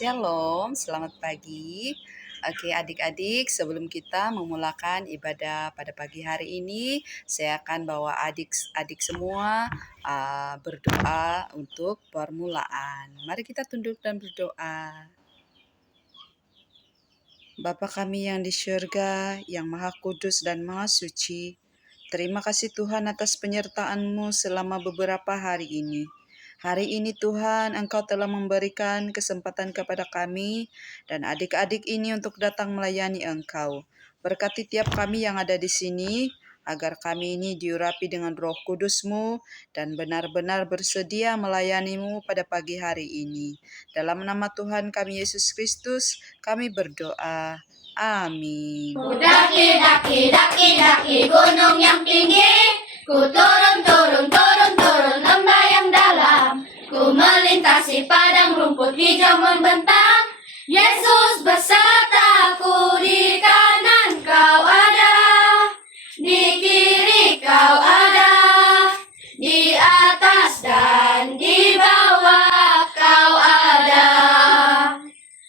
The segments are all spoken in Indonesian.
Shalom, selamat pagi. Oke, adik-adik, sebelum kita memulakan ibadah pada pagi hari ini, saya akan bawa adik-adik semua berdoa untuk permulaan. Mari kita tunduk dan berdoa. Bapa kami yang di syurga, yang maha kudus dan maha suci, terima kasih Tuhan atas penyertaan-Mu selama beberapa hari ini. Hari ini Tuhan, Engkau telah memberikan kesempatan kepada kami dan adik-adik ini untuk datang melayani Engkau. Berkati tiap kami yang ada di sini, agar kami ini diurapi dengan Roh Kudus-Mu dan benar-benar bersedia melayani-Mu pada pagi hari ini. Dalam nama Tuhan kami Yesus Kristus, kami berdoa. Amin. Ku daki gunung yang tinggi, ku turun lembah yang dalam, ku melintasi padang rumput hijau membentang. Yesus besertaku, di kanan Kau ada, di kiri Kau ada, di atas dan di bawah Kau ada,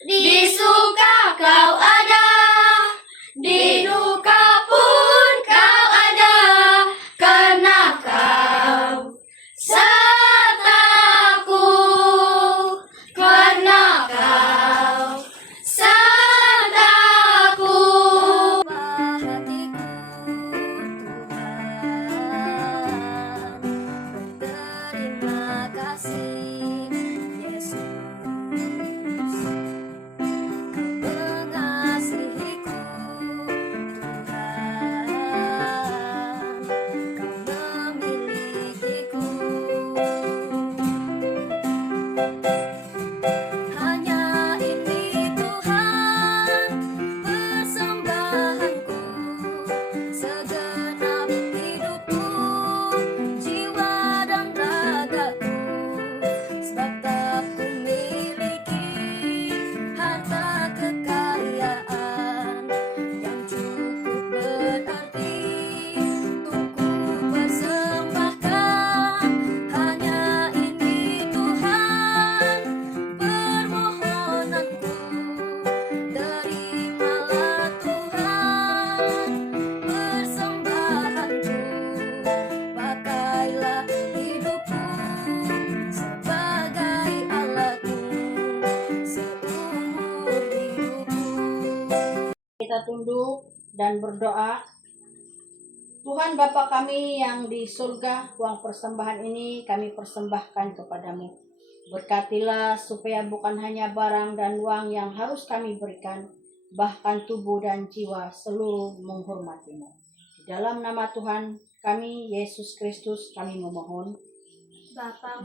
di suka Kau ada, di duka pun Kau ada, karena Kau sertaku, karena Kau sertaku. Hatiku Tuhan, berterima kasih Yesus. Mengasihiku Tuhan, Kau memilikiku. Hanya ini Tuhan persembahanku, segenap hidupku, jiwa dan ragaku, sebab tak ku miliki harta kekayaan yang cukup berarti untuk ku persembahkan. Hanya ini Tuhan permohonanku, terimalah Tuhan persembahanku, pakailah hidupku sebagai alatmu seumur hidupku. Kita tunduk dan berdoa. Tuhan Bapa kami yang di surga, uang persembahan ini kami persembahkan kepadamu. Berkatilah supaya bukan hanya barang dan uang yang harus kami berikan, bahkan tubuh dan jiwa seluruh menghormatimu. Di dalam nama Tuhan kami Yesus Kristus kami memohon.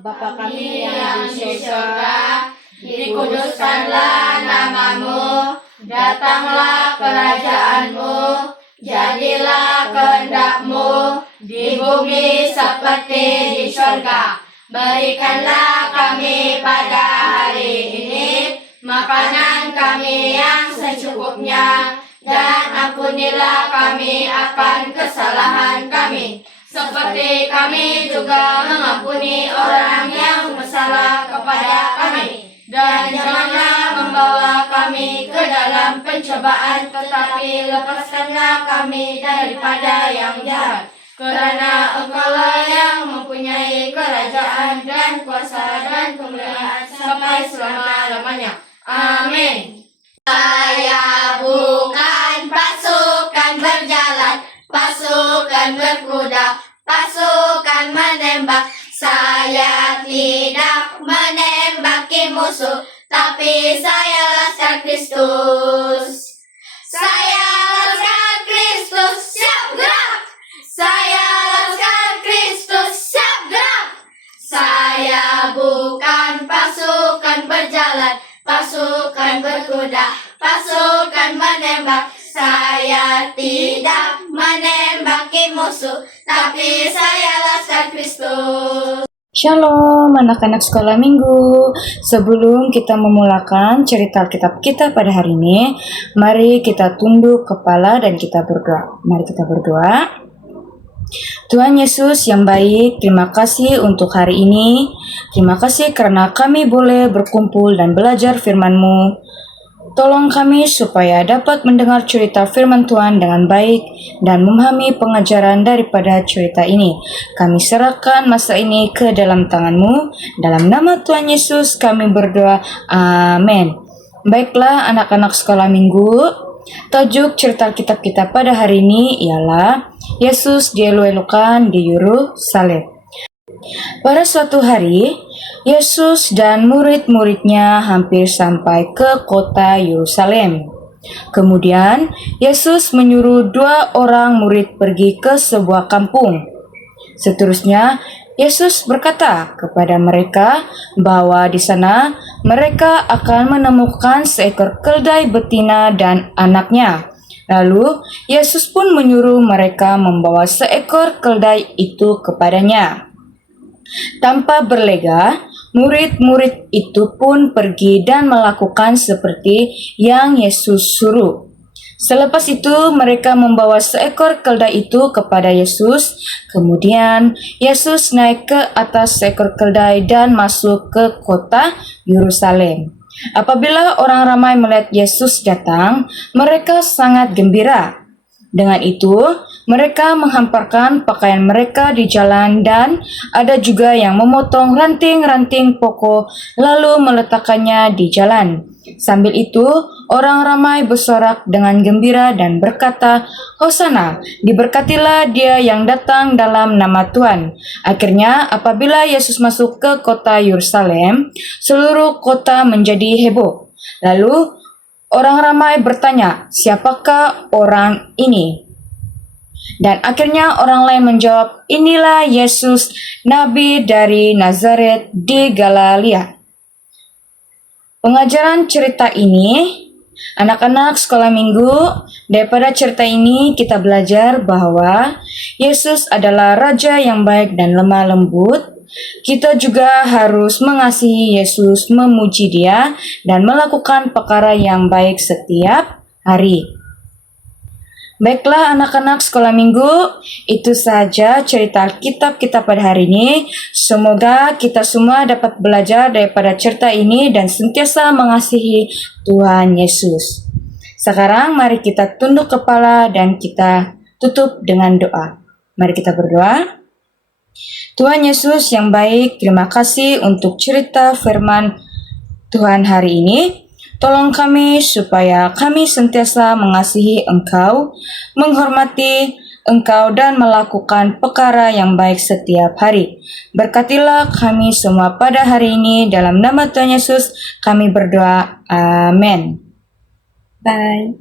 Bapa kami yang di surga, dikuduskanlah namamu, datanglah kerajaanmu, jadilah kehendakmu di bumi seperti di surga. Berikanlah kami pada hari ini makanan kami yang secukupnya, dan ampunilah kami akan kesalahan kami, seperti kami juga mengampuni orang yang bersalah kepada kami. Dan janganlah membawa kami ke dalam pencobaan, tetapi lepaskanlah kami daripada yang jahat. Karena Engkaulah yang mempunyai kerajaan dan kuasa dan kemuliaan sampai selama-lamanya. Amin. Saya bukan pasukan berjalan, pasukan berkuda, pasukan menembak. Saya tidak menembaki musuh, tapi saya laskar Kristus. Saya laskar Kristus, siap gerak. Saya laskar Kristus, siap gerak. Saya bukan pasukan berjalan, pasukan berkuda, pasukan menembak. Saya tidak menembaki musuh, tapi saya laskar Kristus. Shalom anak-anak sekolah minggu. Sebelum kita memulakan cerita Alkitab kita pada hari ini, mari kita tunduk kepala dan kita berdoa. Mari kita berdoa. Tuhan Yesus yang baik, terima kasih untuk hari ini. Terima kasih karena kami boleh berkumpul dan belajar firman-Mu. Tolong kami supaya dapat mendengar cerita firman Tuhan dengan baik dan memahami pengajaran daripada cerita ini. Kami serahkan masa ini ke dalam tangan-Mu. Dalam nama Tuhan Yesus kami berdoa. Amin. Baiklah anak-anak sekolah minggu, tajuk cerita kitab kita pada hari ini ialah Yesus dielu-elukan di Yerusalem. Pada suatu hari, Yesus dan murid-muridnya hampir sampai ke kota Yerusalem. Kemudian, Yesus menyuruh 2 orang murid pergi ke sebuah kampung. Seterusnya, Yesus berkata kepada mereka bahwa di sana mereka akan menemukan seekor keledai betina dan anaknya. Lalu, Yesus pun menyuruh mereka membawa seekor keledai itu kepadanya. Tanpa berlega, murid-murid itu pun pergi dan melakukan seperti yang Yesus suruh. Selepas itu, mereka membawa seekor keledai itu kepada Yesus. Kemudian, Yesus naik ke atas seekor keledai dan masuk ke kota Yerusalem. Apabila orang ramai melihat Yesus datang, mereka sangat gembira. Dengan itu, mereka menghamparkan pakaian mereka di jalan dan ada juga yang memotong ranting-ranting pokok lalu meletakkannya di jalan. Sambil itu, orang ramai bersorak dengan gembira dan berkata, "Hosana, diberkatilah dia yang datang dalam nama Tuhan." Akhirnya, apabila Yesus masuk ke kota Yerusalem, seluruh kota menjadi heboh. Lalu, orang ramai bertanya, "Siapakah orang ini?" Dan akhirnya orang lain menjawab, "Inilah Yesus, Nabi dari Nazaret di Galilea." Pengajaran cerita ini, anak-anak sekolah minggu, daripada cerita ini kita belajar bahwa Yesus adalah Raja yang baik dan lemah lembut. Kita juga harus mengasihi Yesus, memuji Dia, dan melakukan perkara yang baik setiap hari. Baiklah anak-anak sekolah minggu, itu saja cerita kitab kita pada hari ini. Semoga kita semua dapat belajar daripada cerita ini dan sentiasa mengasihi Tuhan Yesus. Sekarang mari kita tunduk kepala dan kita tutup dengan doa. Mari kita berdoa. Tuhan Yesus yang baik, terima kasih untuk cerita firman Tuhan hari ini. Tolong kami supaya kami sentiasa mengasihi Engkau, menghormati Engkau dan melakukan perkara yang baik setiap hari. Berkatilah kami semua pada hari ini. Dalam nama Tuhan Yesus kami berdoa. Amin. Bye.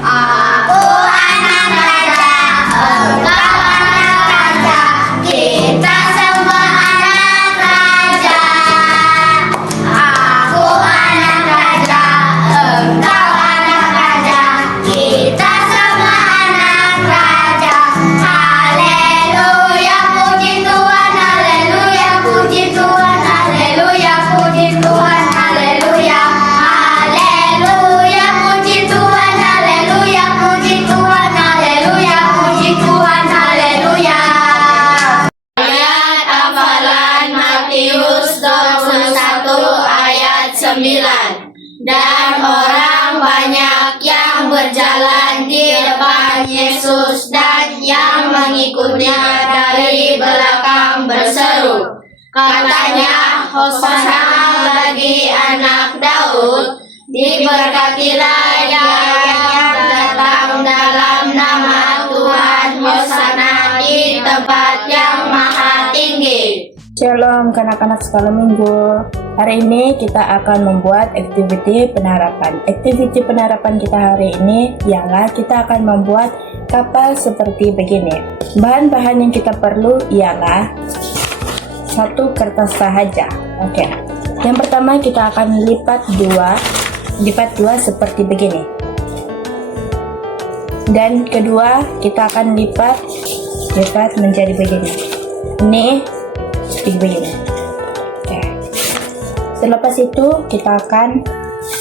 Aku anak raja, engkau anak raja, kita semua anak raja. Aku anak raja, engkau anak raja, kita semua anak raja. Haleluya, puji Tuhan, haleluya, puji Tuhan, haleluya, puji Tuhan, haleluya. Haleluya, puji Tuhan, haleluya, puji Tuhan, haleluya, puji Tuhan, haleluya. Ayat hafalan Matius 21 ayat 9. Dan orang banyak yang berjalan di depan Yesus dan yang mengikutnya dari belakang berseru, katanya, Hosana bagi anak Daud, diberkatilah dia yang datang dalam nama Tuhan, Hosana di tempat yang maha tinggi. Shalom kanak-kanak sekolah minggu. Hari ini kita akan membuat aktiviti penerapan. Aktiviti penerapan kita hari ini ialah kita akan membuat kapal seperti begini. Bahan-bahan yang kita perlu ialah 1 kertas sahaja. Oke. Yang pertama kita akan lipat dua seperti begini. Dan kedua kita akan lipat menjadi begini. Ini seperti begini. Oke. Selepas itu kita akan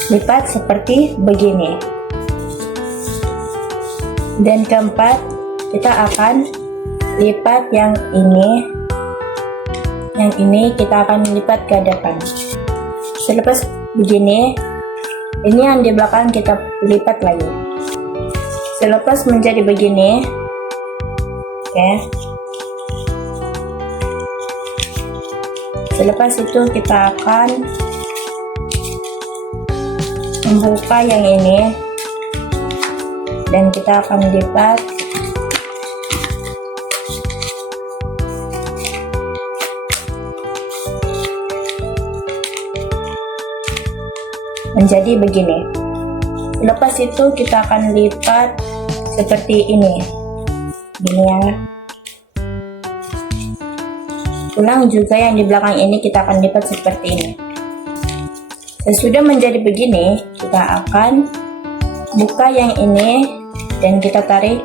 lipat seperti begini. Dan keempat, kita akan lipat yang ini. Yang ini kita akan lipat ke depan. Selepas begini, ini yang di belakang kita lipat lagi. Selepas menjadi begini, oke. Selepas itu kita akan membuka yang ini dan kita akan lipat menjadi begini. Lepas itu kita akan lipat seperti ini. Gini ya. Ulang juga yang di belakang ini kita akan lipat seperti ini. Sesudah menjadi begini, kita akan buka yang ini dan kita tarik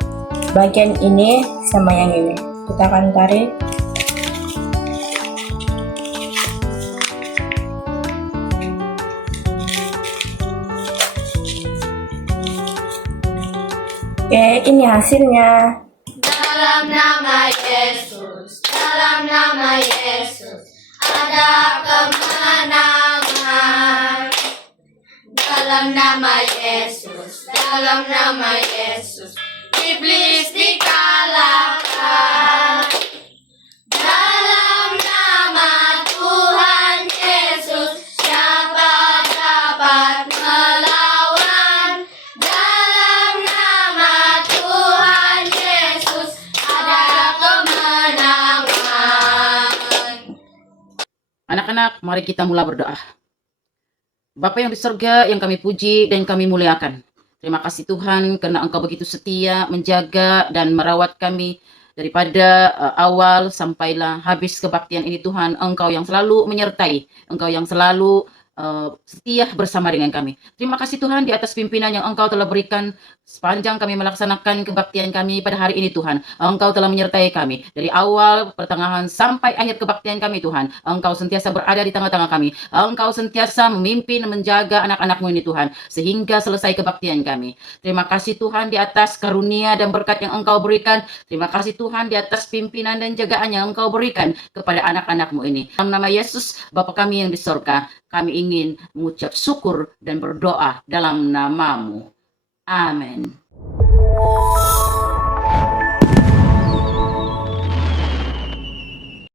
bagian ini sama yang ini. Kita akan tarik. Oke, ini hasilnya. Dalam nama Yesus, dalam nama Yesus, ada kemenangan. Dalam nama Yesus, dalam nama Yesus, iblis dikalahkan. Dalam nama Tuhan Yesus, siapa dapat melawan? Dalam nama Tuhan Yesus, ada kemenangan. Anak-anak, mari kita mulai berdoa. Bapa yang di surga, yang kami puji dan kami muliakan. Terima kasih Tuhan karena Engkau begitu setia menjaga dan merawat kami daripada awal sampailah habis kebaktian ini Tuhan. Engkau yang selalu menyertai, Engkau yang selalu setia bersama dengan kami. Terima kasih Tuhan di atas pimpinan yang Engkau telah berikan sepanjang kami melaksanakan kebaktian kami pada hari ini Tuhan. Engkau telah menyertai kami dari awal, pertengahan sampai akhir kebaktian kami Tuhan. Engkau sentiasa berada di tengah-tengah kami. Engkau sentiasa memimpin dan menjaga anak-anak-Mu ini Tuhan sehingga selesai kebaktian kami. Terima kasih Tuhan di atas karunia dan berkat yang Engkau berikan. Terima kasih Tuhan di atas pimpinan dan jagaan yang Engkau berikan kepada anak-anak-Mu ini. Dalam nama Yesus, Bapa kami yang di surga, kami ingin mengucap syukur dan berdoa dalam nama-Mu. Amin.